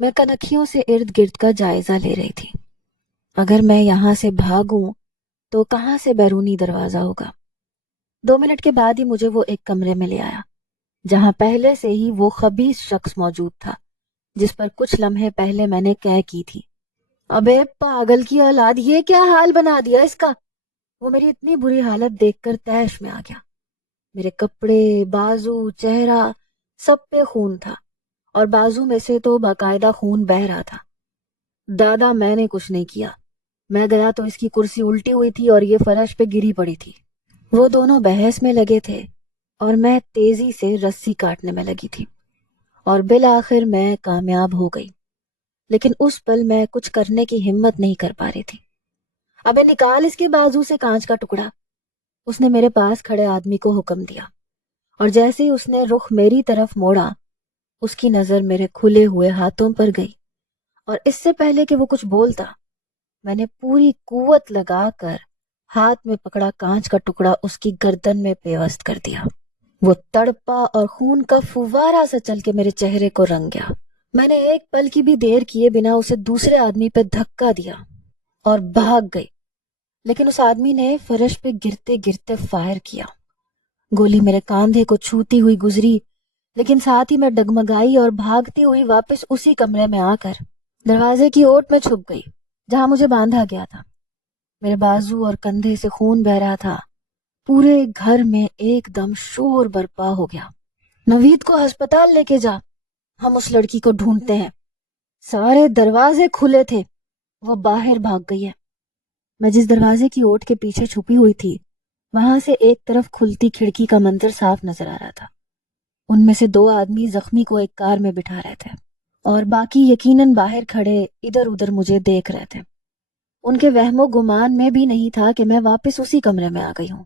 میں کنکھیوں سے ارد گرد کا جائزہ لے رہی تھی. اگر میں یہاں سے بھاگوں تو کہاں سے بیرونی دروازہ ہوگا؟ 2 منٹ کے بعد ہی مجھے وہ ایک کمرے میں لے آیا جہاں پہلے سے ہی وہ خبیث شخص موجود تھا جس پر کچھ لمحے پہلے میں نے قے کی تھی. ابے پاگل کی اولاد، یہ کیا حال بنا دیا اس کا؟ وہ میری اتنی بری حالت دیکھ کر طیش میں آ گیا. میرے کپڑے، بازو، چہرہ سب پہ خون تھا اور بازو میں سے تو باقاعدہ خون بہہ رہا تھا. دادا میں نے کچھ نہیں کیا. میں گیا تو اس کی کرسی الٹی ہوئی تھی اور یہ فرش پہ گری پڑی تھی. وہ دونوں بحث میں لگے تھے اور میں تیزی سے رسی کاٹنے میں لگی تھی اور بالآخر میں کامیاب ہو گئی. لیکن اس پل میں کچھ کرنے کی ہمت نہیں کر پا رہی تھی. ابے نکال اس کے بازو سے کانچ کا ٹکڑا، اس نے میرے پاس کھڑے آدمی کو حکم دیا. اور جیسے ہی اس نے رخ میری طرف موڑا اس کی نظر میرے کھلے ہوئے ہاتھوں پر گئی اور اس سے پہلے کہ وہ کچھ بولتا میں نے پوری قوت لگا کر ہاتھ میں پکڑا کانچ کا ٹکڑا اس کی گردن میں پیوست کر دیا. وہ تڑپا اور خون کا فوارہ سا چل کے میرے چہرے کو رنگ گیا. میں نے ایک پل کی بھی دیر کیے بنا اسے دوسرے آدمی پہ دھکا دیا اور بھاگ گئی. لیکن اس آدمی نے فرش پہ گرتے گرتے فائر کیا. گولی میرے کاندھے کو چھوتی ہوئی گزری، لیکن ساتھ ہی میں ڈگمگائی اور بھاگتی ہوئی واپس اسی کمرے میں آ کر دروازے کی اوٹ میں چھپ گئی جہاں مجھے باندھا گیا تھا. میرے بازو اور کندھے سے خون بہ رہا تھا. پورے گھر میں ایک دم شور برپا ہو گیا. نوید کو ہسپتال لے کے جا، ہم اس لڑکی کو ڈھونڈتے ہیں. سارے دروازے کھلے تھے. وہ باہر بھاگ گئی ہے. میں جس دروازے کی اوٹ کے پیچھے چھپی ہوئی تھی وہاں سے ایک طرف کھلتی کھڑکی کا منظر صاف نظر آ رہا تھا. ان میں سے 2 آدمی زخمی کو ایک کار میں بٹھا رہے تھے اور باقی یقیناً باہر کھڑے ادھر ادھر مجھے دیکھ رہے تھے. ان کے وہم و گمان میں بھی نہیں تھا کہ میں واپس اسی کمرے میں آ گئی ہوں.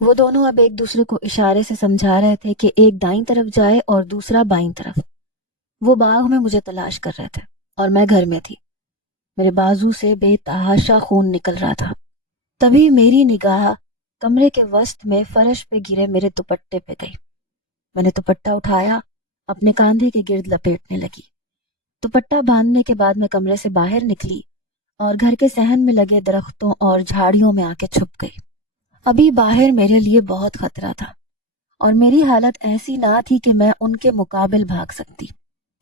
وہ دونوں اب ایک دوسرے کو اشارے سے سمجھا رہے تھے کہ ایک دائیں طرف جائے اور دوسرا بائیں طرف. وہ باغ میں مجھے تلاش کر رہے تھے اور میں گھر میں تھی. میرے بازو سے بے تحاشا خون نکل رہا تھا. تبھی میری نگاہ کمرے کے وسط میں فرش پہ گرے میرے دوپٹے پہ گئی. میں نے دوپٹہ اٹھایا، اپنے کاندھے کے گرد لپیٹنے لگی. دوپٹہ باندھنے کے بعد میں کمرے سے باہر نکلی اور گھر کے صحن میں لگے درختوں اور جھاڑیوں میں آ کے چھپ گئی. ابھی باہر میرے لیے بہت خطرہ تھا اور میری حالت ایسی نہ تھی کہ میں ان کے مقابل بھاگ سکتی.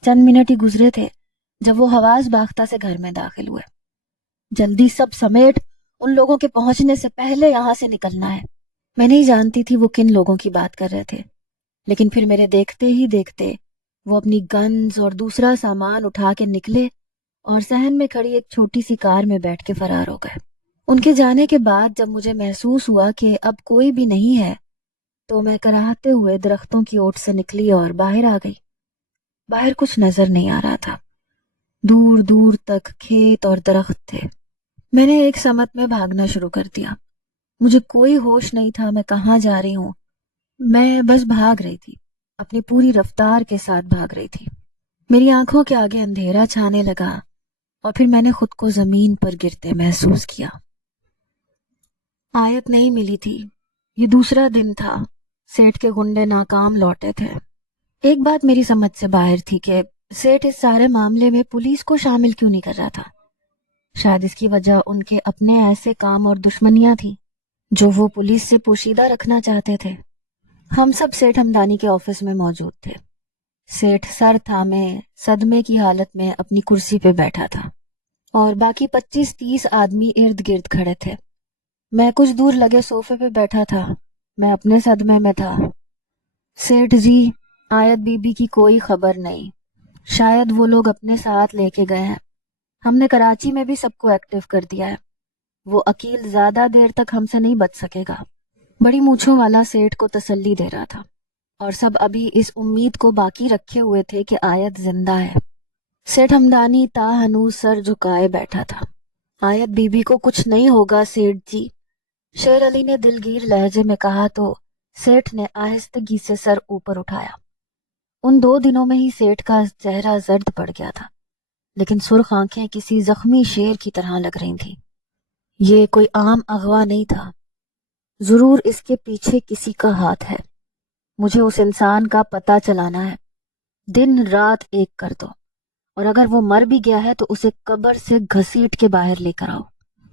چند منٹ ہی گزرے تھے جب وہ حواس باختہ سے گھر میں داخل ہوئے. جلدی سب سمیٹ، ان لوگوں کے پہنچنے سے پہلے یہاں سے نکلنا ہے. میں نہیں جانتی تھی وہ کن لوگوں کی بات کر رہے تھے، لیکن پھر میرے دیکھتے ہی دیکھتے وہ اپنی گنز اور دوسرا سامان اٹھا کے نکلے اور صحن میں کھڑی ایک چھوٹی سی کار میں بیٹھ کے فرار ہو گئے. ان کے جانے کے بعد جب مجھے محسوس ہوا کہ اب کوئی بھی نہیں ہے تو میں کراہتے ہوئے درختوں کی اوٹ سے نکلی اور باہر آ گئی. باہر کچھ نظر نہیں آ رہا تھا. دور دور تک کھیت اور درخت تھے. میں نے ایک سمت میں بھاگنا شروع کر دیا. مجھے کوئی ہوش نہیں تھا میں کہاں جا رہی ہوں. میں بس بھاگ رہی تھی، اپنی پوری رفتار کے ساتھ بھاگ رہی تھی. میری آنکھوں کے آگے اندھیرا چھانے لگا اور پھر میں نے خود کو زمین پر گرتے محسوس کیا. آیت نہیں ملی تھی. یہ دوسرا دن تھا. سیٹھ کے گنڈے ناکام لوٹے تھے. ایک بات میری سمجھ سے باہر تھی کہ سیٹھ اس سارے معاملے میں پولیس کو شامل کیوں نہیں کر رہا تھا. شاید اس کی وجہ ان کے اپنے ایسے کام اور دشمنیاں تھیں جو وہ پولیس سے پوشیدہ رکھنا چاہتے تھے. ہم سب سیٹھ ہمدانی کے آفس میں موجود تھے. سیٹھ سر تھامے صدمے کی حالت میں اپنی کرسی پہ بیٹھا تھا اور باقی 25-30 آدمی ارد گرد کھڑے تھے. میں کچھ دور لگے صوفے پہ بیٹھا تھا. میں اپنے صدمے میں تھا. سیٹھ جی، آیت بی بی کی کوئی خبر نہیں. شاید وہ لوگ اپنے ساتھ لے کے گئے ہیں. ہم نے کراچی میں بھی سب کو ایکٹیو کر دیا ہے. وہ عقیل زیادہ دیر تک ہم سے نہیں بچ سکے گا. بڑی مونچھوں والا سیٹھ کو تسلی دے رہا تھا اور سب ابھی اس امید کو باقی رکھے ہوئے تھے کہ آیت زندہ ہے. سیٹھ ہمدانی تا ہنوز سر جھکائے بیٹھا تھا. آیت بی بی کو کچھ نہیں ہوگا سیٹھ جی، شیر علی نے دلگیر لہجے میں کہا تو سیٹھ نے آہستگی سے سر اوپر اٹھایا. ان 2 دنوں میں ہی سیٹھ کا چہرہ زرد پڑ گیا تھا، لیکن سرخ آنکھیں کسی زخمی شیر کی طرح لگ رہی تھیں. یہ کوئی عام اغوا نہیں تھا. ضرور اس کے پیچھے کسی کا ہاتھ ہے. مجھے اس انسان کا پتہ چلانا ہے. دن رات ایک کر دو اور اگر وہ مر بھی گیا ہے تو اسے قبر سے گھسیٹ کے باہر لے کر آؤ۔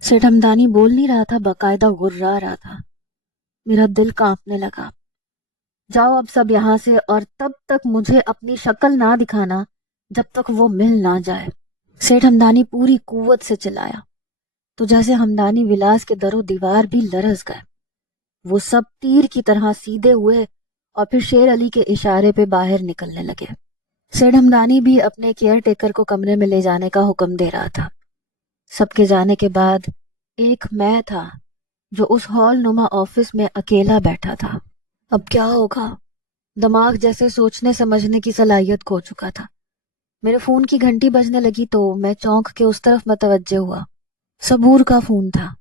سیٹھ ہمدانی بول نہیں رہا تھا، باقاعدہ غرا رہا تھا۔ میرا دل کانپنے لگا۔ جاؤ اب سب یہاں سے، اور تب تک مجھے اپنی شکل نہ دکھانا جب تک وہ مل نہ جائے۔ سیٹھ ہمدانی پوری قوت سے چلایا تو جیسے ہمدانی ولاس کے در و دیوار بھی لرز گئے۔ وہ سب تیر کی طرح سیدھے ہوئے اور پھر شیر علی کے اشارے پہ باہر نکلنے لگے۔ سیٹھ ہمدانی بھی اپنے کیئر ٹیکر کو کمرے میں لے جانے کا حکم دے رہا تھا۔ سب کے جانے کے بعد ایک میں تھا جو اس ہال نما آفس میں اکیلا بیٹھا تھا۔ اب کیا ہوگا؟ دماغ جیسے سوچنے سمجھنے کی صلاحیت کھو چکا تھا۔ میرے فون کی گھنٹی بجنے لگی تو میں چونک کے اس طرف متوجہ ہوا۔ صبور کا فون تھا،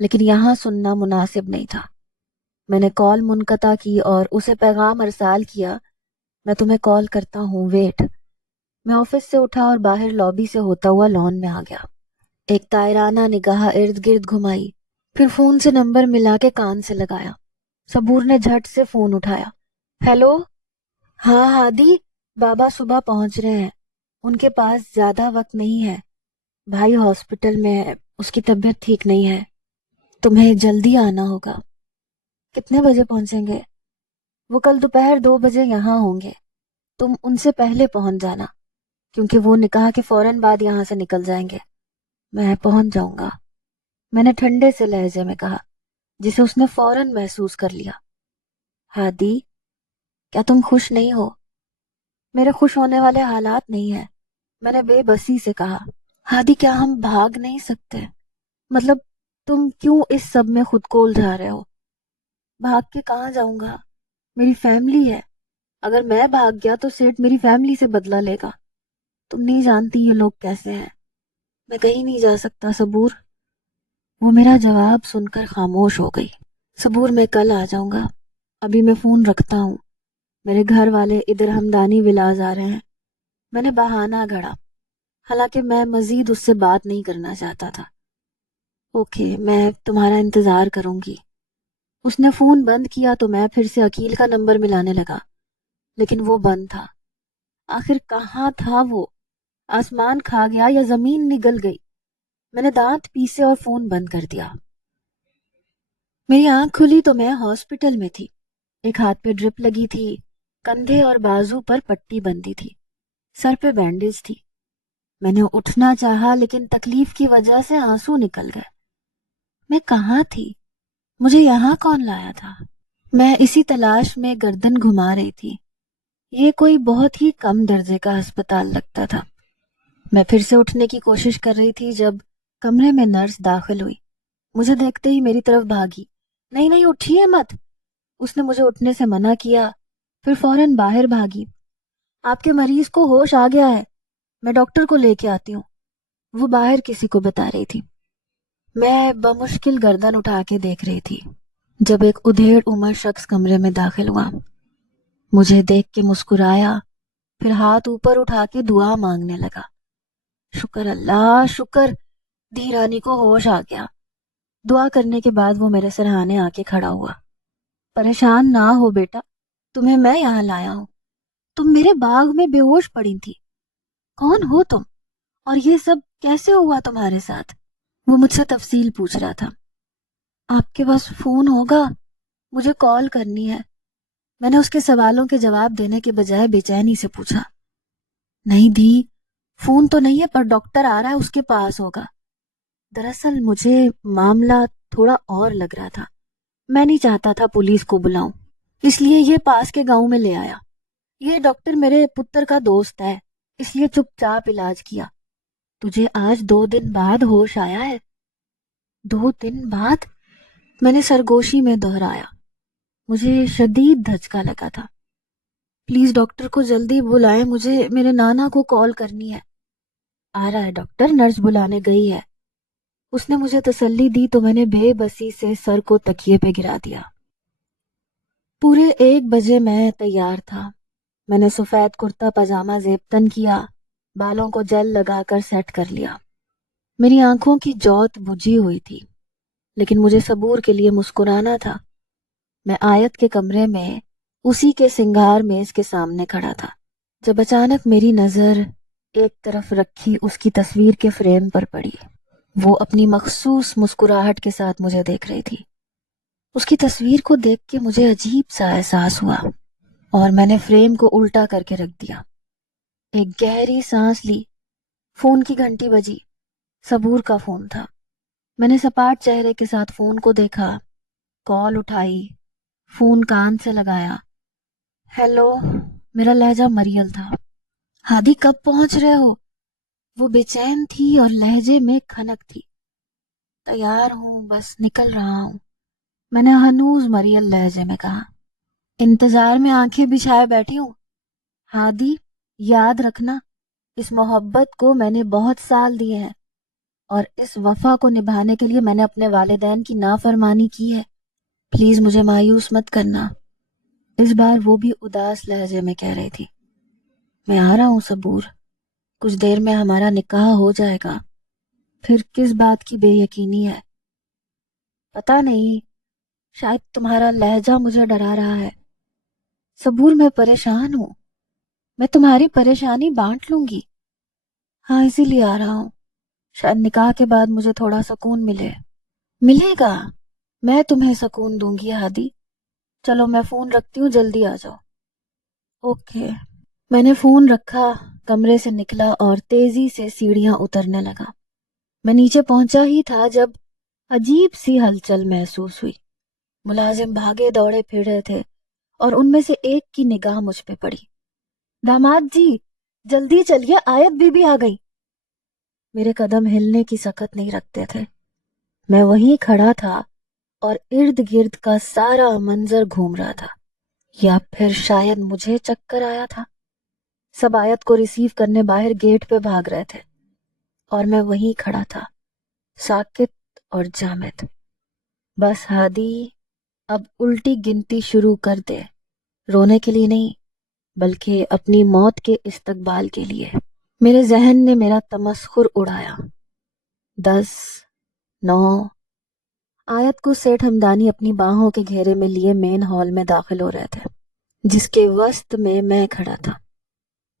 لیکن یہاں سننا مناسب نہیں تھا۔ میں نے کال منقطع کی اور اسے پیغام ارسال کیا، میں تمہیں کال کرتا ہوں، ویٹ۔ میں آفس سے اٹھا اور باہر لابی سے ہوتا ہوا لان میں آ گیا۔ ایک طائرانہ نگاہ ارد گرد گھمائی، پھر فون سے نمبر ملا کے کان سے لگایا۔ صبور نے جھٹ سے فون اٹھایا۔ ہیلو؟ ہاں ہادی، بابا صبح پہنچ رہے ہیں، ان کے پاس زیادہ وقت نہیں ہے، بھائی ہاسپٹل میں ہے، اس کی طبیعت ٹھیک نہیں ہے، تمہیں جلدی آنا ہوگا۔ کتنے بجے پہنچیں گے؟ وہ کل دوپہر 2 بجے یہاں ہوں گے، تم ان سے پہلے پہنچ جانا، کیونکہ وہ نکاح کے فوراً بعد یہاں سے نکل جائیں گے۔ میں پہنچ جاؤں گا، میں نے ٹھنڈے سے لہجے میں کہا، جسے اس نے فوراً محسوس کر لیا۔ ہادی، کیا تم خوش نہیں ہو؟ میرے خوش ہونے والے حالات نہیں ہیں، میں نے بے بسی سے کہا۔ ہادی، کیا ہم بھاگ نہیں سکتے؟ مطلب تم کیوں اس سب میں خود کو الجھا رہے ہو؟ بھاگ کے کہاں جاؤں گا؟ میری فیملی ہے، اگر میں بھاگ گیا تو سیٹھ میری فیملی سے بدلہ لے گا۔ تم نہیں جانتی یہ لوگ کیسے ہیں۔ میں کہیں نہیں جا سکتا صبور۔ وہ میرا جواب سن کر خاموش ہو گئی۔ صبور، میں کل آ جاؤں گا، ابھی میں فون رکھتا ہوں، میرے گھر والے ادھر ہمدانی ولاز آ رہے ہیں۔ میں نے بہانہ گھڑا، حالانکہ میں مزید اس سے بات نہیں کرنا چاہتا تھا۔ اوکے، میں تمہارا انتظار کروں گی۔ اس نے فون بند کیا تو میں پھر سے عقیل کا نمبر ملانے لگا، لیکن وہ بند تھا۔ آخر کہاں تھا وہ؟ آسمان کھا گیا یا زمین نگل گئی؟ میں نے دانت پیسے اور فون بند کر دیا۔ میری آنکھ کھلی تو میں ہاسپٹل میں تھی۔ ایک ہاتھ پہ ڈرپ لگی تھی، کندھے اور بازو پر پٹی بندھی تھی، سر پہ بینڈیج تھی۔ میں نے اٹھنا چاہا لیکن تکلیف کی وجہ سے آنسو نکل گئے۔ میں کہاں تھی؟ مجھے یہاں کون لایا تھا؟ میں اسی تلاش میں گردن گھما رہی تھی۔ یہ کوئی بہت ہی کم درجے کا ہسپتال لگتا تھا۔ میں پھر سے اٹھنے کی کوشش کر رہی تھی جب کمرے میں نرس داخل ہوئی۔ مجھے دیکھتے ہی میری طرف بھاگی۔ نہیں نہیں، اٹھیے مت۔ اس نے مجھے اٹھنے سے منع کیا، پھر فوراً باہر بھاگی۔ آپ کے مریض کو ہوش آ گیا ہے، میں ڈاکٹر کو لے کے آتی ہوں، وہ باہر کسی کو بتا رہی تھی۔ میں بمشکل گردن اٹھا کے دیکھ رہی تھی جب ایک ادھیڑ عمر شخص کمرے میں داخل ہوا۔ مجھے دیکھ کے مسکرایا، پھر ہاتھ اوپر اٹھا کے دعا مانگنے لگا۔ شکر اللہ، شکر، دھی رانی کو ہوش آ گیا۔ دعا کرنے کے بعد وہ میرے سرہانے آ کے کھڑا ہوا۔ پریشان نہ ہو بیٹا، تمہیں میں یہاں لایا ہوں، تم میرے باغ میں بے ہوش پڑی تھی۔ کون ہو تم اور یہ سب کیسے ہوا تمہارے ساتھ؟ وہ مجھ سے تفصیل پوچھ رہا تھا۔ آپ کے پاس فون ہوگا؟ مجھے کال کرنی ہے، میں نے اس کے سوالوں کے جواب دینے کے بجائے بے چینی سے پوچھا۔ نہیں دی، فون تو نہیں ہے، پر ڈاکٹر آ رہا ہے، اس کے پاس ہوگا۔ دراصل مجھے معاملہ تھوڑا اور لگ رہا تھا، میں نہیں چاہتا تھا پولیس کو بلاؤں، اس لیے یہ پاس کے گاؤں میں لے آیا۔ یہ ڈاکٹر میرے پتر کا دوست ہے، اس لیے چپ چاپ علاج کیا۔ تجھے آج 2 دن بعد ہوش آیا ہے؟ 2 دن بعد؟ میں نے سرگوشی میں دہرایا۔ مجھے شدید دھچکا لگا تھا۔ پلیز ڈاکٹر کو جلدی بلائیں، مجھے میرے نانا کو کال کرنی ہے۔ آ رہا ہے ڈاکٹر، نرس بلانے گئی ہے۔ اس نے مجھے تسلی دی تو میں نے بے بسی سے سر کو تکیے پہ گرا دیا۔ پورے 1 بجے میں تیار تھا۔ میں نے سفید کرتا پاجامہ زیب تن کیا، بالوں کو جیل لگا کر سیٹ کر لیا۔ میری آنکھوں کی جوت بجھی ہوئی تھی، لیکن مجھے صبور کے لیے مسکرانا تھا۔ میں آیت کے کمرے میں اسی کے سنگار میز کے سامنے کھڑا تھا جب اچانک میری نظر ایک طرف رکھی اس کی تصویر کے فریم پر پڑی۔ وہ اپنی مخصوص مسکراہٹ کے ساتھ مجھے دیکھ رہی تھی۔ اس کی تصویر کو دیکھ کے مجھے عجیب سا احساس ہوا اور میں نے فریم کو الٹا کر کے رکھ دیا۔ ایک گہری سانس لی۔ فون کی گھنٹی بجی۔ صبور کا فون تھا۔ میں نے سپاٹ چہرے کے ساتھ فون کو دیکھا، کال اٹھائی، فون کان سے لگایا۔ ہیلو، میرا لہجہ مریل تھا۔ ہادی کب پہنچ رہے ہو؟ وہ بے چین تھی اور لہجے میں کھنک تھی۔ تیار ہوں، بس نکل رہا ہوں، میں نے ہنوز مریل لہجے میں کہا۔ انتظار میں آنکھیں بچھائے بیٹھی ہوں۔ ہادی، یاد رکھنا، اس محبت کو میں نے بہت سال دیے ہیں اور اس وفا کو نبھانے کے لیے میں نے اپنے والدین کی نافرمانی کی ہے۔ پلیز مجھے مایوس مت کرنا۔ اس بار وہ بھی اداس لہجے میں کہہ رہی تھی۔ میں آ رہا ہوں صبور، کچھ دیر میں ہمارا نکاح ہو جائے گا۔ پھر کس بات کی بے یقینی ہے؟ پتہ نہیں، شاید تمہارا لہجہ مجھے ڈرا رہا ہے۔ صبور، میں پریشان ہوں، میں تمہاری پریشانی بانٹ لوں گی۔ ہاں، اسی لیے آ رہا ہوں، شاید نکاح کے بعد مجھے تھوڑا سکون ملے گا۔ میں تمہیں سکون دوں گی ہادی۔ چلو میں فون رکھتی ہوں، جلدی آ جاؤ۔ اوکے۔ میں نے فون رکھا، کمرے سے نکلا اور تیزی سے سیڑھیاں اترنے لگا۔ میں نیچے پہنچا ہی تھا جب عجیب سی ہلچل محسوس ہوئی۔ ملازم بھاگے دوڑے پھر رہے تھے اور ان میں سے ایک کی نگاہ مجھ پہ پڑی۔ داماد جی، جلدی چلیے، آیت بھی آ گئی۔ میرے قدم ہلنے کی سکت نہیں رکھتے تھے۔ میں وہیں کھڑا تھا اور ارد گرد کا سارا منظر گھوم رہا تھا، یا پھر شاید مجھے چکر آیا تھا۔ سب آیت کو ریسیو کرنے باہر گیٹ پہ بھاگ رہے تھے اور میں وہیں کھڑا تھا، ساکت اور جامد۔ بس ہادی، اب الٹی گنتی شروع کر دے، رونے کے لیے نہیں بلکہ اپنی موت کے استقبال کے لیے۔ میرے ذہن نے میرا تمسخر اڑایا۔ 10، 9۔ آیت کو سیٹھ ہمدانی اپنی باہوں کے گھیرے میں لیے مین ہال میں داخل ہو رہے تھے، جس کے وسط میں کھڑا تھا۔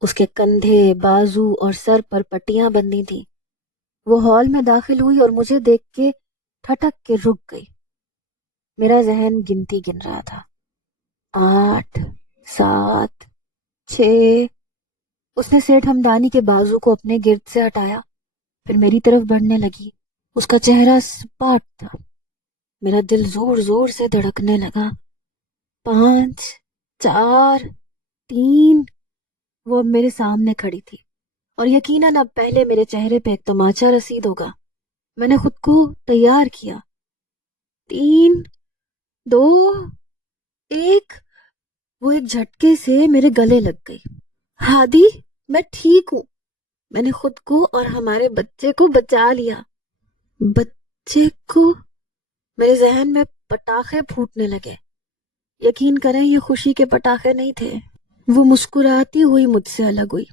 اس کے کندھے، بازو اور سر پر پٹیاں بندھی تھیں۔ وہ ہال میں داخل ہوئی اور مجھے دیکھ کے ٹھٹک کے رک گئی۔ میرا ذہن گنتی گن رہا تھا۔ 8، 7، 6۔ اس نے سیٹھ ہمدانی کے بازو کو اپنے گرد سے ہٹایا، پھر میری طرف بڑھنے لگی۔ اس کا چہرہ سپاٹ تھا۔ میرا دل زور زور سے دھڑکنے لگا۔ 5، 4، 3۔ وہ اب میرے سامنے کھڑی تھی اور یقیناً اب پہلے میرے چہرے پہ ایک تماچا رسید ہوگا۔ میں نے خود کو تیار کیا۔ 3، 2، 1۔ وہ ایک جھٹکے سے میرے گلے لگ گئی۔ ہادی، میں ٹھیک ہوں، میں نے خود کو اور ہمارے بچے کو بچا لیا۔ بچے کو؟ میرے ذہن میں پٹاخے پھوٹنے لگے۔ یقین کریں، یہ خوشی کے پٹاخے نہیں تھے۔ وہ مسکراتی ہوئی مجھ سے الگ ہوئی۔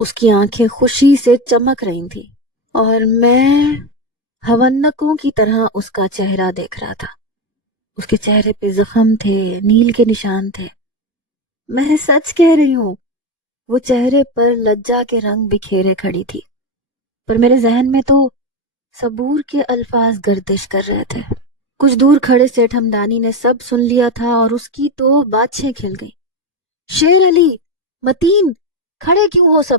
اس کی آنکھیں خوشی سے چمک رہی تھیں اور میں ہونکوں کی طرح اس کا چہرہ دیکھ رہا تھا۔ اس کے چہرے پہ زخم تھے، نیل کے نشان تھے۔ میں سچ کہہ رہی ہوں، وہ چہرے پر لجا کے رنگ بکھیرے کھڑی تھی، پر میرے ذہن میں تو صبور کے الفاظ گردش کر رہے تھے۔ کچھ دور کھڑے سیٹھ ہمدانی نے سب سن لیا تھا اور اس کی تو باتیں کھل گئی۔ شیر علی، متین، کھڑے کیوں ہو سب؟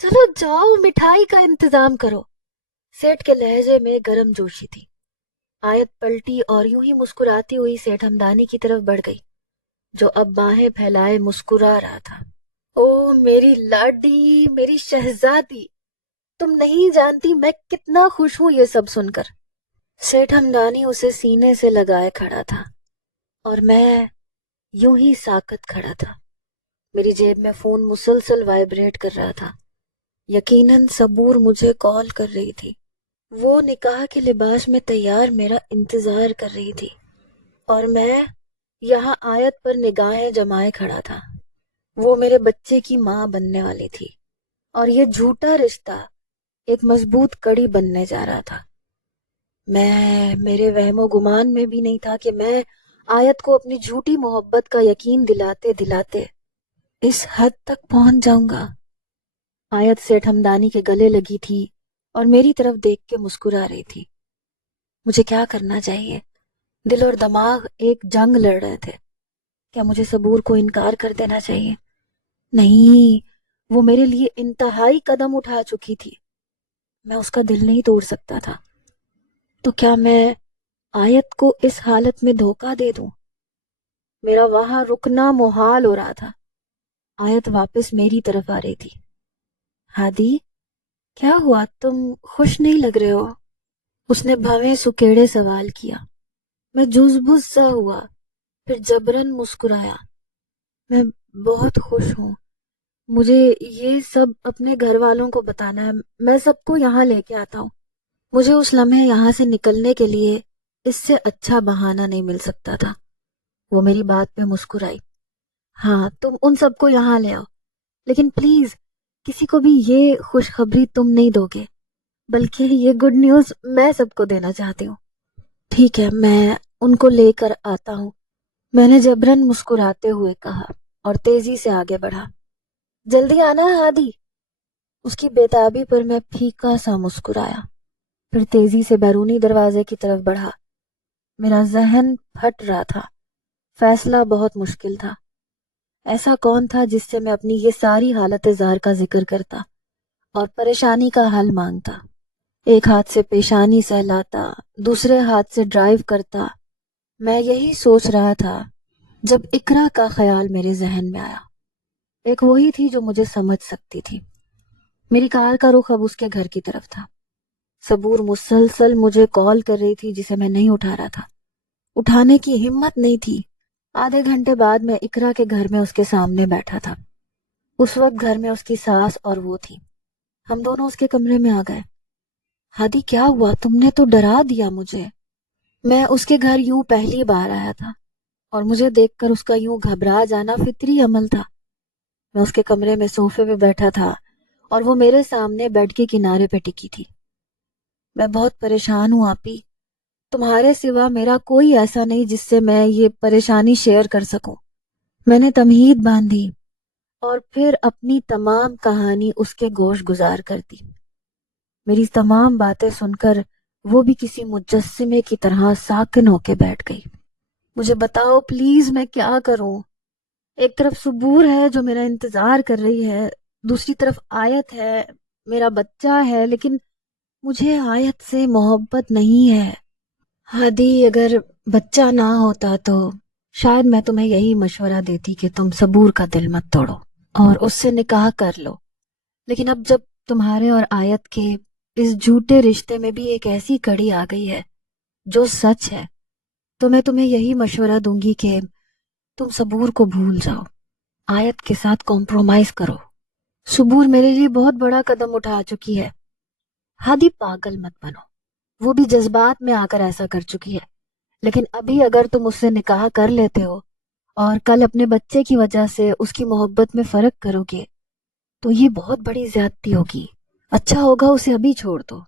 چلو جاؤ، مٹھائی کا انتظام کرو۔ سیٹھ کے لہجے میں گرم جوشی تھی۔ آیت پلٹی اور یوں ہی مسکراتی ہوئی سیٹھ ہمدانی کی طرف بڑھ گئی، جو اب باہیں پھیلائے مسکرا رہا تھا۔ او میری لاڈی، میری شہزادی، تم نہیں جانتی میں کتنا خوش ہوں یہ سب سن کر۔ سیٹھ ہمدانی اسے سینے سے لگائے کھڑا تھا اور میں یوں ہی ساکت کھڑا تھا۔ میری جیب میں فون مسلسل وائبریٹ کر رہا تھا۔ یقیناً صبور مجھے کال کر رہی تھی۔ وہ نکاح کے لباس میں تیار میرا انتظار کر رہی تھی اور میں یہاں آیت پر نگاہیں جمائے کھڑا تھا۔ وہ میرے بچے کی ماں بننے والی تھی اور یہ جھوٹا رشتہ ایک مضبوط کڑی بننے جا رہا تھا۔ میرے وہم و گمان میں بھی نہیں تھا کہ میں آیت کو اپنی جھوٹی محبت کا یقین دلاتے دلاتے اس حد تک پہنچ جاؤں گا۔ آیت سیٹھ ہمدانی کے گلے لگی تھی اور میری طرف دیکھ کے مسکرا رہی تھی۔ مجھے کیا کرنا چاہیے؟ دل اور دماغ ایک جنگ لڑ رہے تھے۔ کیا مجھے صبور کو انکار کر دینا چاہیے؟ نہیں، وہ میرے لیے انتہائی قدم اٹھا چکی تھی، میں اس کا دل نہیں توڑ سکتا تھا۔ تو کیا میں آیت کو اس حالت میں دھوکہ دے دوں؟ میرا وہاں رکنا محال ہو رہا تھا۔ آیت واپس میری طرف آ رہی تھی۔ ہادی، کیا ہوا؟ تم خوش نہیں لگ رہے ہو؟ اس نے بھویں سکیڑے سوال کیا۔ میں جز بز سا ہوا، پھر جبرن مسکرایا۔ میں بہت خوش ہوں، مجھے یہ سب اپنے گھر والوں کو بتانا ہے، میں سب کو یہاں لے کے آتا ہوں۔ مجھے اس لمحے یہاں سے نکلنے کے لیے اس سے اچھا بہانہ نہیں مل سکتا تھا۔ وہ میری بات پہ مسکرائی۔ ہاں، تم ان سب کو یہاں لے آؤ، لیکن پلیز کسی کو بھی یہ خوشخبری تم نہیں دو گے، بلکہ یہ گڈ نیوز میں سب کو دینا چاہتی ہوں۔ ٹھیک ہے، میں ان کو لے کر آتا ہوں، میں نے جبرن مسکراتے ہوئے کہا اور تیزی سے آگے بڑھا۔ جلدی آنا ہادی۔ اس کی بےتابی پر میں پھیکا سا مسکرایا، پھر تیزی سے بیرونی دروازے کی طرف بڑھا۔ میرا ذہن پھٹ رہا تھا، فیصلہ بہت مشکل تھا۔ ایسا کون تھا جس سے میں اپنی یہ ساری حالت زار کا ذکر کرتا اور پریشانی کا حل مانگتا؟ ایک ہاتھ سے پیشانی سہلاتا، دوسرے ہاتھ سے ڈرائیو کرتا۔ میں یہی سوچ رہا تھا جب اقرا کا خیال میرے ذہن میں آیا۔ ایک وہی تھی جو مجھے سمجھ سکتی تھی۔ میری کار کا رخ اب اس کے گھر کی طرف تھا۔ صبور مسلسل مجھے کال کر رہی تھی جسے میں نہیں اٹھا رہا تھا، اٹھانے کی ہمت نہیں تھی۔ آدھے گھنٹے بعد میں اقرا کے گھر میں اس کے سامنے بیٹھا تھا۔ اس وقت گھر میں اس کی ساس اور وہ تھی۔ ہم دونوں اس کے کمرے میں آ گئے۔ ہادی، کیا ہوا؟ تم نے تو ڈرا دیا مجھے۔ میں اس کے گھر یوں پہلی بار آیا تھا اور مجھے دیکھ کر اس کا یوں گھبرا جانا فطری عمل تھا۔ میں اس کے کمرے میں صوفے پہ بیٹھا تھا اور وہ میرے سامنے بیڈ کے کنارے پہ ٹکی تھی۔ میں بہت پریشان ہوں آپی، تمہارے سوا میرا کوئی ایسا نہیں جس سے میں یہ پریشانی شیئر کر سکوں۔ میں نے تمہید باندھی اور پھر اپنی تمام کہانی اس کے گوش گزار کر دی۔ میری تمام باتیں سن کر وہ بھی کسی مجسمے کی طرح ساکن ہو کے بیٹھ گئی۔ مجھے بتاؤ پلیز، میں کیا کروں؟ ایک طرف صبور ہے جو میرا انتظار کر رہی ہے، دوسری طرف آیت ہے، میرا بچہ ہے، لیکن مجھے آیت سے محبت نہیں ہے۔ ہادی، اگر بچہ نہ ہوتا تو شاید میں تمہیں یہی مشورہ دیتی کہ تم صبور کا دل مت توڑو اور اس سے نکاح کر لو، لیکن اب جب تمہارے اور آیت کے اس جھوٹے رشتے میں بھی ایک ایسی کڑی آ گئی ہے جو سچ ہے، تو میں تمہیں یہی مشورہ دوں گی کہ تم صبور کو بھول جاؤ، آیت کے ساتھ کمپرومائز کرو۔ صبور میرے لیے بہت بڑا قدم اٹھا چکی ہے۔ ہادی، پاگل مت بنو، وہ بھی جذبات میں آ کر ایسا کر چکی ہے، لیکن ابھی اگر تم اس سے نکاح کر لیتے ہو اور کل اپنے بچے کی وجہ سے اس کی محبت میں فرق کرو گے تو یہ بہت بڑی زیادتی ہوگی۔ اچھا ہوگا اسے ابھی چھوڑ دو۔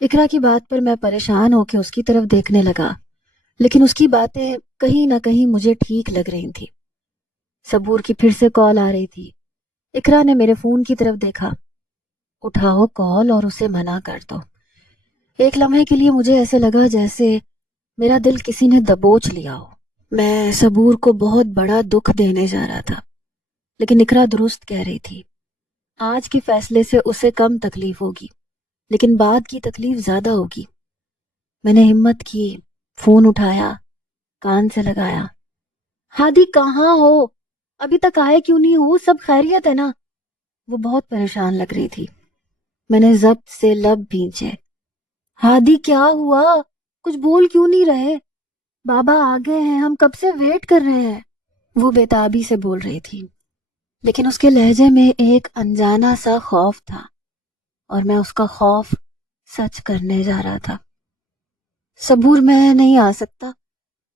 اقرا کی بات پر میں پریشان ہو کے اس کی طرف دیکھنے لگا، لیکن اس کی باتیں کہیں نہ کہیں مجھے ٹھیک لگ رہی تھی۔ صبور کی پھر سے کال آ رہی تھی۔ اقرا نے میرے فون کی طرف دیکھا۔ اٹھاؤ کال اور اسے منع کر دو۔ ایک لمحے کے لیے مجھے ایسے لگا جیسے میرا دل کسی نے دبوچ لیا ہو۔ میں صبور کو بہت بڑا دکھ دینے جا رہا تھا، لیکن اقرا درست کہہ رہی تھی۔ آج کے فیصلے سے اسے کم تکلیف ہوگی، لیکن بعد کی تکلیف زیادہ ہوگی۔ میں نے ہمت کی، فون اٹھایا، کان سے لگایا۔ ہادی، کہاں ہو؟ ابھی تک آئے کیوں نہیں ہو؟ سب خیریت ہے نا؟ وہ بہت پریشان لگ رہی تھی۔ میں نے ضبط سے لب بھینچے۔ ہادی، کیا ہوا؟ کچھ بول کیوں نہیں رہے؟ بابا آ گئے ہیں، ہم کب سے ویٹ کر رہے ہیں۔ وہ بےتابی سے بول رہی تھی، لیکن اس کے لہجے میں ایک انجانا سا خوف تھا، اور میں اس کا خوف سچ کرنے جا رہا تھا۔ صبور، میں نہیں آ سکتا،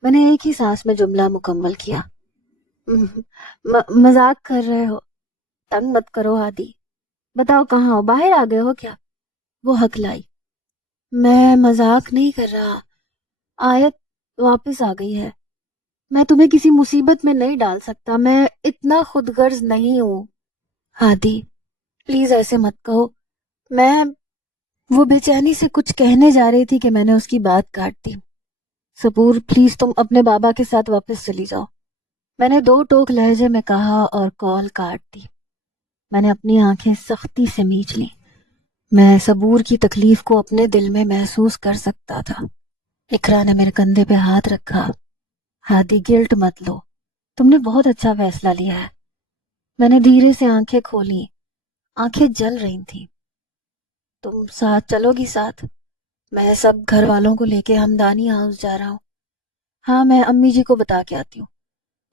میں نے ایک ہی سانس میں جملہ مکمل کیا۔ مذاق کر رہے ہو؟ تنگ مت کرو ہادی، بتاؤ کہاں ہو؟ باہر آ گئے ہو کیا؟ وہ ہکلائی۔ میں مذاق نہیں کر رہا، آیت واپس آ گئی ہے، میں تمہیں کسی مصیبت میں نہیں ڈال سکتا، میں اتنا خود غرض نہیں ہوں۔ ہادی، پلیز ایسے مت کہو. میں وہ بے چینی سے کچھ کہنے جا رہی تھی کہ میں نے اس کی بات کاٹ دی. صبور پلیز تم اپنے بابا کے ساتھ واپس چلی جاؤ. میں نے 2 ٹوک لہجے میں کہا اور کال کاٹ دی. میں نے اپنی آنکھیں سختی سے میچ لی. میں صبور کی تکلیف کو اپنے دل میں محسوس کر سکتا تھا. اقرا نے میرے کندھے پہ ہاتھ رکھا. ہادی گلٹ مت لو، تم نے بہت اچھا فیصلہ لیا ہے. میں نے دھیرے سے آنکھیں کھولی. آنکھیں جل رہی تھیں. تم ساتھ چلو گی ساتھ؟ میں سب گھر والوں کو لے کے ہمدانی ہاؤس جا رہا ہوں. ہاں میں امی جی کو بتا کے آتی ہوں.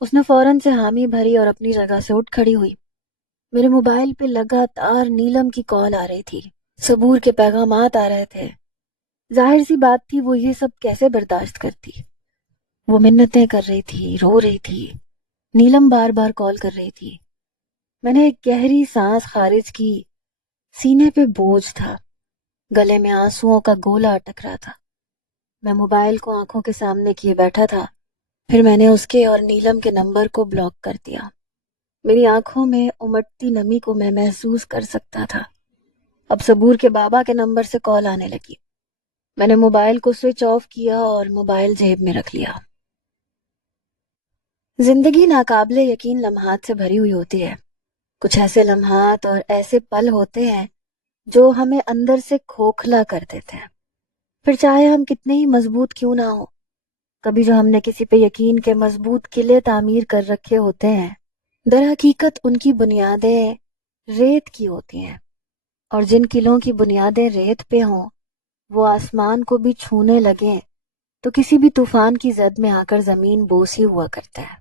اس نے فوراً سے حامی بھری اور اپنی جگہ سے اٹھ کھڑی ہوئی. میرے موبائل پہ لگاتار نیلم کی کال آ رہی تھی. صبور کے پیغامات آ رہے تھے. ظاہر سی بات تھی وہ یہ سب کیسے برداشت کرتی. وہ منتیں کر رہی تھی، رو رہی تھی. نیلم بار بار کال کر رہی تھی. میں نے ایک گہری سانس خارج کی. سینے پہ بوجھ تھا، گلے میں آنسوؤں کا گولا اٹک رہا تھا. میں موبائل کو آنکھوں کے سامنے کیے بیٹھا تھا. پھر میں نے اس کے اور نیلم کے نمبر کو بلاک کر دیا. میری آنکھوں میں امٹتی نمی کو میں محسوس کر سکتا تھا. اب صبور کے بابا کے نمبر سے کال آنے لگی. میں نے موبائل کو سوئچ آف کیا اور موبائل جیب میں رکھ لیا. زندگی ناقابل یقین لمحات سے بھری ہوئی ہوتی ہے. کچھ ایسے لمحات اور ایسے پل ہوتے ہیں جو ہمیں اندر سے کھوکھلا کر دیتے ہیں، پھر چاہے ہم کتنے ہی مضبوط کیوں نہ ہو. کبھی جو ہم نے کسی پہ یقین کے مضبوط قلعے تعمیر کر رکھے ہوتے ہیں، در حقیقت ان کی بنیادیں ریت کی ہوتی ہیں، اور جن قلعوں کی بنیادیں ریت پہ ہوں وہ آسمان کو بھی چھونے لگیں تو کسی بھی طوفان کی زد میں آ کر زمین بوسی ہوا کرتا ہے.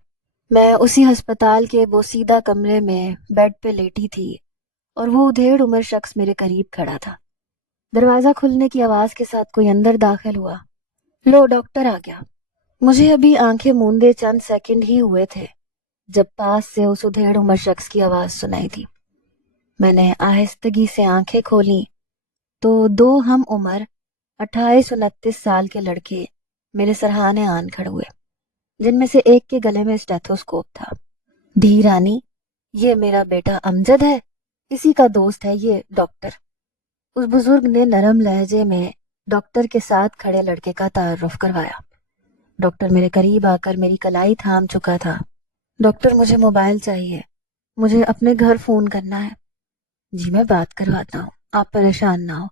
میں اسی ہسپتال کے بوسیدہ کمرے میں بیڈ پہ لیٹی تھی اور وہ ادھیڑ عمر شخص میرے قریب کھڑا تھا. دروازہ کھلنے کی آواز کے ساتھ کوئی اندر داخل ہوا. لو ڈاکٹر آ گیا. مجھے ابھی آنکھیں موندے چند سیکنڈ ہی ہوئے تھے جب پاس سے اس ادھیڑ عمر شخص کی آواز سنائی دی. میں نے آہستگی سے آنکھیں کھولیں تو 2 ہم عمر 28-29 سال کے لڑکے میرے سرہانے آن کھڑے ہوئے، جن میں سے ایک کے گلے میں اسٹیتھوسکوپ تھا. دھی رانی، یہ میرا بیٹا امجد ہے، اسی کا دوست ہے یہ ڈاکٹر. اس بزرگ نے نرم لہجے میں ڈاکٹر کے ساتھ کھڑے لڑکے کا تعارف کروایا. ڈاکٹر میرے قریب آ کر میری کلائی تھام چکا تھا. ڈاکٹر مجھے موبائل چاہیے، مجھے اپنے گھر فون کرنا ہے. جی میں بات کرواتا ہوں، آپ پریشان نہ ہو.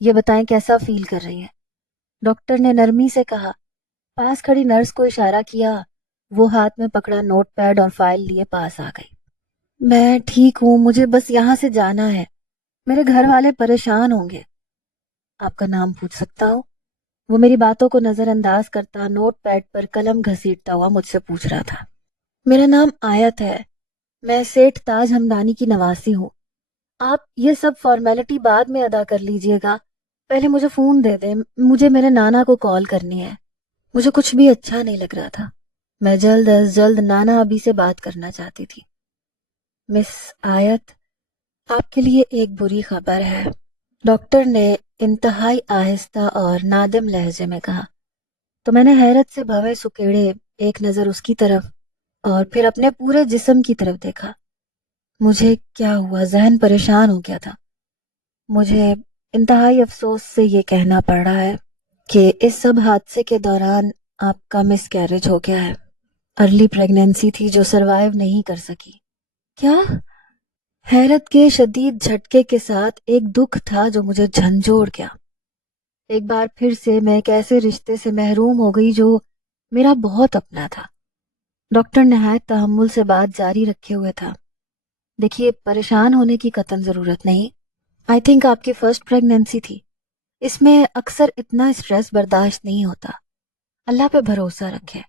یہ بتائیں کیسا فیل کر رہی ہیں؟ ڈاکٹر نے نرمی سے کہا. پاس کھڑی نرس کو اشارہ کیا. وہ ہاتھ میں پکڑا نوٹ پیڈ اور فائل لیے پاس آ گئی. میں ٹھیک ہوں، مجھے بس یہاں سے جانا ہے، میرے گھر والے پریشان ہوں گے. آپ کا نام پوچھ سکتا ہوں؟ وہ میری باتوں کو نظر انداز کرتا نوٹ پیڈ پر قلم گھسیٹتا ہوا مجھ سے پوچھ رہا تھا. میرا نام آیت ہے، میں سیٹھ تاج ہمدانی کی نواسی ہوں. آپ یہ سب فارمیلٹی بعد میں ادا کر لیجئے گا، پہلے مجھے فون دے دیں، مجھے میرے نانا کو کال کرنی ہے. مجھے کچھ بھی اچھا نہیں لگ رہا تھا. میں جلد از جلد نانا ابی سے بات کرنا چاہتی تھی. مس آیت، آپ کے لیے ایک بری خبر ہے، ڈاکٹر نے انتہائی آہستہ اور نادم لہجے میں کہا. تو میں نے حیرت سے بھوے سکیڑے ایک نظر اس کی طرف اور پھر اپنے پورے جسم کی طرف دیکھا. مجھے کیا ہوا؟ ذہن پریشان ہو گیا تھا. مجھے انتہائی افسوس سے یہ کہنا پڑ رہا ہے کہ اس سب حادثے کے دوران آپ کا مس کیریج ہو گیا ہے. ارلی پریگننسی تھی جو سروائیو نہیں کر سکی. کیا؟ حیرت کے شدید جھٹکے کے ساتھ ایک دکھ تھا جو مجھے جھنجھوڑ گیا. ایک بار پھر سے میں ایک ایسے رشتے سے محروم ہو گئی جو میرا بہت اپنا تھا. ڈاکٹر نہایت تحمل سے بات جاری رکھے ہوئے تھا. دیکھیے، پریشان ہونے کی قطعاً ضرورت نہیں. آئی تھنک آپ کی فرسٹ پریگننسی تھی. اس میں اکثر اتنا اسٹریس برداشت نہیں ہوتا. اللہ پہ بھروسہ رکھے.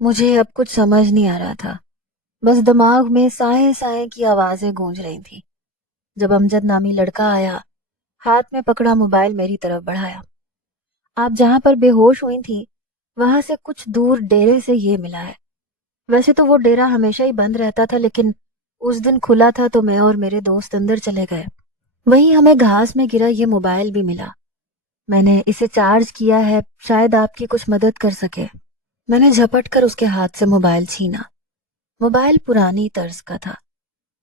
مجھے اب کچھ سمجھ نہیں آ رہا تھا، بس دماغ میں سائیں سائیں کی آوازیں گونج رہی تھیں. جب امجد نامی لڑکا آیا، ہاتھ میں پکڑا موبائل میری طرف بڑھایا. آپ جہاں پر بے ہوش ہوئی تھیں وہاں سے کچھ دور ڈیرے سے یہ ملا ہے. ویسے تو وہ ڈیرا ہمیشہ ہی بند رہتا تھا، لیکن اس دن کھلا تھا تو میں اور میرے دوست اندر چلے گئے. وہیں ہمیں گھاس میں گرا یہ موبائل بھی ملا. میں نے اسے چارج کیا ہے، شاید آپ کی کچھ مدد کر سکے. میں نے جھپٹ کر اس کے ہاتھ سے موبائل چھینا. موبائل پرانی طرز کا تھا،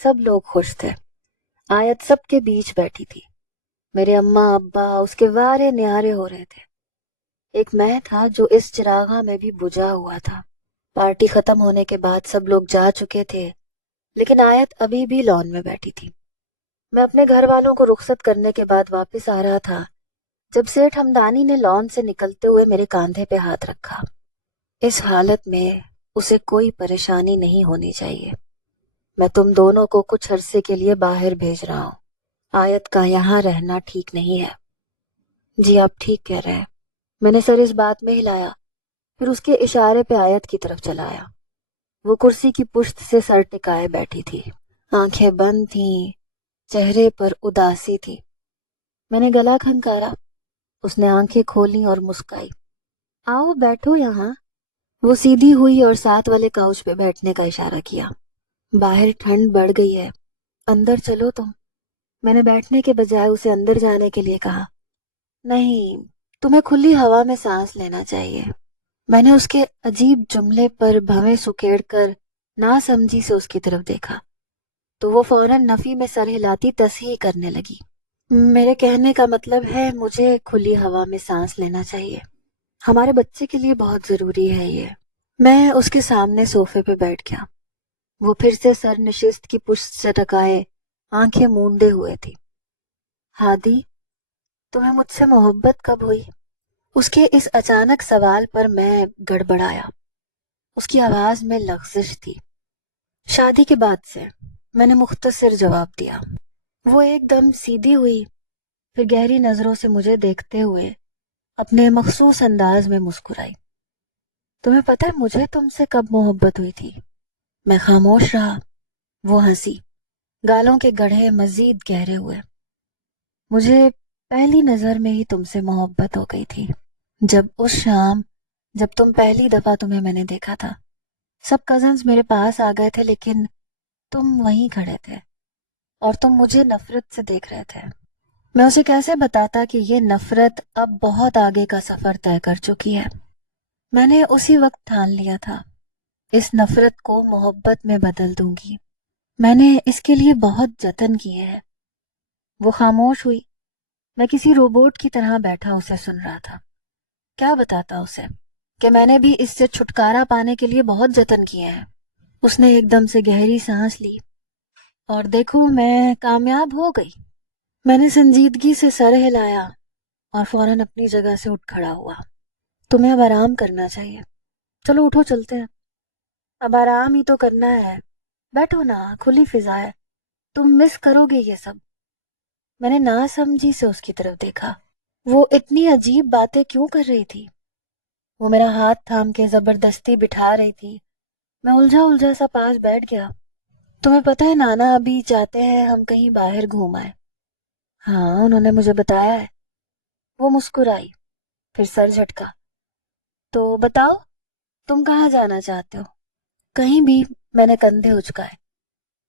سب لوگ خوش تھے. آیت سب کے بیچ بیٹھی تھی. میرے اماں ابا اس کے وارے نیارے ہو رہے تھے. ایک میں تھا جو اس چراغاں میں بھی بجھا ہوا تھا. پارٹی ختم ہونے کے بعد سب لوگ جا چکے تھے لیکن آیت ابھی بھی لان میں بیٹھی تھی. میں اپنے گھر والوں کو رخصت کرنے کے بعد واپس آ رہا تھا جب سیٹھ ہمدانی نے لان سے نکلتے ہوئے میرے کاندھے پہ ہاتھ رکھا. اس حالت میں اسے کوئی پریشانی نہیں ہونی چاہیے. میں تم دونوں کو کچھ عرصے کے لیے باہر بھیج رہا ہوں. آیت کا یہاں رہنا ٹھیک نہیں ہے. جی آپ ٹھیک کہہ رہے ہیں. میں نے سر اس بات میں ہلایا، پھر اس کے اشارے پہ آیت کی طرف چلایا. وہ کرسی کی پشت سے سر ٹکائے بیٹھی تھی. آنکھیں بند تھیں، چہرے پر اداسی تھی. میں نے گلا کھنکارا. اس نے آنکھیں کھولی اور مسکرائی. آؤ بیٹھو یہاں. وہ سیدھی ہوئی اور ساتھ والے کاؤچ پہ بیٹھنے کا اشارہ کیا. باہر ٹھنڈ بڑھ گئی ہے، اندر چلو تم. میں نے بیٹھنے کے بجائے اسے اندر جانے کے لیے کہا. نہیں، تمہیں کھلی ہوا میں سانس لینا چاہیے. میں نے اس کے عجیب جملے پر بھویں سکیڑ کر ناسمجھی سے اس کی طرف دیکھا تو وہ فوراً نفی میں سر ہلاتی تصحیح کرنے لگی. میرے کہنے کا مطلب ہے مجھے کھلی ہوا میں سانس لینا چاہیے. ہمارے بچے کے لیے بہت ضروری ہے یہ. میں اس کے سامنے صوفے پہ بیٹھ گیا. وہ پھر سے سر نشست کی پشت سے ٹکائے آنکھیں موندے ہوئے تھی. ہادی، تمہیں مجھ سے محبت کب ہوئی؟ اس کے اس اچانک سوال پر میں گڑبڑایا. اس کی آواز میں لغزش تھی. شادی کے بعد سے، میں نے مختصر جواب دیا. وہ ایک دم سیدھی ہوئی، پھر گہری نظروں سے مجھے دیکھتے ہوئے اپنے مخصوص انداز میں مسکرائی. تمہیں پتہ ہے مجھے تم سے کب محبت ہوئی تھی؟ میں خاموش رہا. وہ ہنسی. گالوں کے گڑھے مزید گہرے ہوئے. مجھے پہلی نظر میں ہی تم سے محبت ہو گئی تھی. جب اس شام، جب تمہیں میں نے دیکھا تھا. سب کزنز میرے پاس آ گئے تھے لیکن تم وہیں کھڑے تھے اور تم مجھے نفرت سے دیکھ رہے تھے. میں اسے کیسے بتاتا کہ یہ نفرت اب بہت آگے کا سفر طے کر چکی ہے. میں نے اسی وقت ٹھان لیا تھا، اس نفرت کو محبت میں بدل دوں گی. میں نے اس کے لیے بہت جتن کیے ہیں. وہ خاموش ہوئی. میں کسی روبوٹ کی طرح بیٹھا اسے سن رہا تھا. کیا بتاتا اسے کہ میں نے بھی اس سے چھٹکارا پانے کے لیے بہت جتن کیے ہیں. اس نے ایک دم سے گہری سانس لی. اور دیکھو میں کامیاب ہو گئی. میں نے سنجیدگی سے سر ہلایا اور فوراً اپنی جگہ سے اٹھ کھڑا ہوا. تمہیں اب آرام کرنا چاہیے. چلو اٹھو چلتے ہیں. اب آرام ہی تو کرنا ہے. بیٹھو نا، کھلی فضا ہے. تم مس کرو گے یہ سب. میں نے ناسمجھی سے اس کی طرف دیکھا. وہ اتنی عجیب باتیں کیوں کر رہی تھی؟ وہ میرا ہاتھ تھام کے زبردستی بٹھا رہی تھی. میں الجھا سا پاس بیٹھ گیا. تمہیں پتہ ہے نانا ابھی چاہتے ہیں ہم کہیں باہر گھوم آئے. ہاں انہوں نے مجھے بتایا ہے. وہ مسکرائی، پھر سر جھٹکا. تو بتاؤ تم کہاں جانا چاہتے ہو؟ کہیں بھی. میں نے کندھے اچکائے.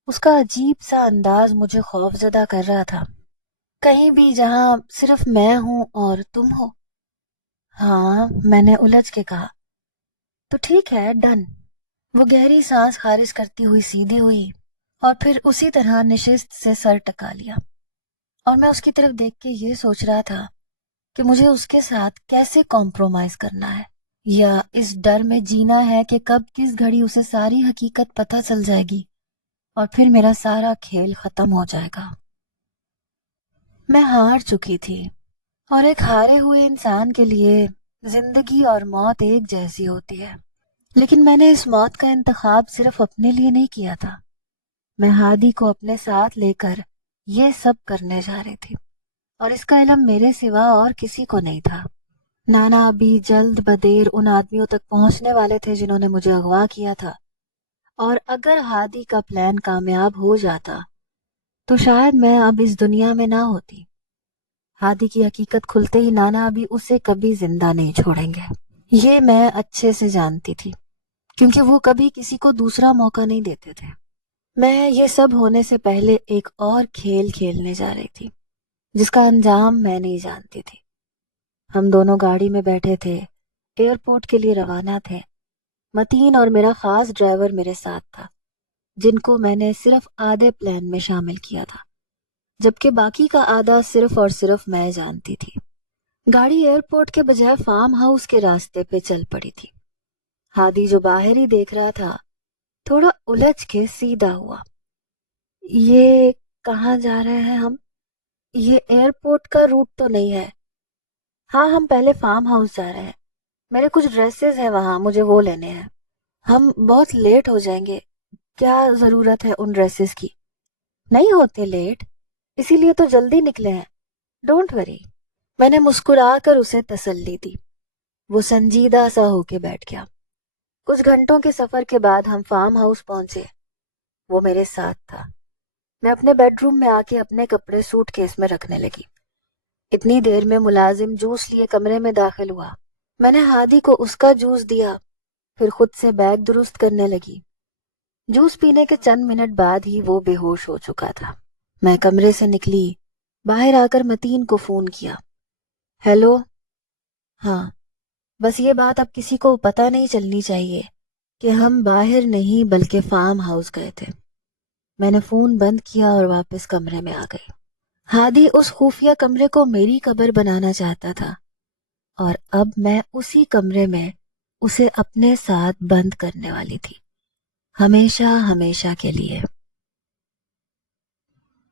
اس کا عجیب سا انداز مجھے خوف زدہ کر رہا تھا. کہیں بھی جہاں صرف میں ہوں اور تم ہو. ہاں میں نے الجھ کے کہا. تو ٹھیک ہے، ڈن. وہ گہری سانس خارج کرتی ہوئی سیدھی ہوئی اور پھر اسی طرح نشست سے سر ٹکا لیا. اور میں اس کی طرف دیکھ کے یہ سوچ رہا تھا کہ مجھے اس کے ساتھ کیسے کمپرومائز کرنا ہے، یا اس ڈر میں جینا ہے کہ کب کس گھڑی اسے ساری حقیقت پتہ چل جائے گی اور پھر میرا سارا کھیل ختم ہو جائے گا. میں ہار چکی تھی اور ایک ہارے ہوئے انسان کے لیے زندگی اور موت ایک جیسی ہوتی ہے. لیکن میں نے اس موت کا انتخاب صرف اپنے لیے نہیں کیا تھا. میں ہادی کو اپنے ساتھ لے کر یہ سب کرنے جا رہی تھی اور اس کا علم میرے سوا اور کسی کو نہیں تھا. نانا ابھی جلد بدیر ان آدمیوں تک پہنچنے والے تھے جنہوں نے مجھے اغوا کیا تھا، اور اگر ہادی کا پلان کامیاب ہو جاتا تو شاید میں اب اس دنیا میں نہ ہوتی. ہادی کی حقیقت کھلتے ہی نانا ابھی اسے کبھی زندہ نہیں چھوڑیں گے. یہ میں اچھے سے جانتی تھی کیونکہ وہ کبھی کسی کو دوسرا موقع نہیں دیتے تھے. میں یہ سب ہونے سے پہلے ایک اور کھیل کھیلنے جا رہی تھی جس کا انجام میں نہیں جانتی تھی. ہم دونوں گاڑی میں بیٹھے تھے، ایئرپورٹ کے لیے روانہ تھے. متین اور میرا خاص ڈرائیور میرے ساتھ تھا. جن کو میں نے صرف آدھے پلان میں شامل کیا تھا، جبکہ باقی کا آدھا صرف اور صرف میں جانتی تھی۔ گاڑی ایئرپورٹ کے بجائے فارم ہاؤس کے راستے پہ چل پڑی تھی۔ ہادی جو باہر ہی دیکھ رہا تھا تھوڑا الجھ کے سیدھا ہوا۔ یہ کہاں جا رہے ہیں ہم؟ یہ ایئرپورٹ کا روٹ تو نہیں ہے؟ ہاں، ہم پہلے فارم ہاؤس جا رہے ہیں، میرے کچھ ڈریسز ہیں وہاں، مجھے وہ لینے ہیں۔ ہم بہت لیٹ ہو جائیں گے، کیا ضرورت ہے ان ڈریسز کی؟ نہیں ہوتے لیٹ، اسی لیے تو جلدی نکلے ہیں، ڈونٹ وری۔ میں نے مسکرا کر اسے تسلی دی۔ وہ سنجیدہ سا ہو کے بیٹھ گیا۔ کچھ گھنٹوں کے سفر کے بعد ہم فارم ہاؤس پہنچے۔ وہ میرے ساتھ تھا۔ میں اپنے بیڈ روم میں آ کے اپنے کپڑے سوٹ کیس میں رکھنے لگی۔ اتنی دیر میں ملازم جوس لیے کمرے میں داخل ہوا۔ میں نے ہادی کو اس کا جوس دیا، پھر خود سے بیگ درست کرنے لگی۔ جوس پینے کے چند منٹ بعد ہی وہ بے ہوش ہو چکا تھا۔ میں کمرے سے نکلی، باہر آ کر متین کو فون کیا۔ ہیلو؟ ہاں، بس یہ بات اب کسی کو پتہ نہیں چلنی چاہیے کہ ہم باہر نہیں بلکہ فارم ہاؤس گئے تھے۔ میں نے فون بند کیا اور واپس کمرے میں آ گئی۔ ہادی اس خفیہ کمرے کو میری قبر بنانا چاہتا تھا، اور اب میں اسی کمرے میں اسے اپنے ساتھ بند کرنے والی تھی، ہمیشہ ہمیشہ کے لیے۔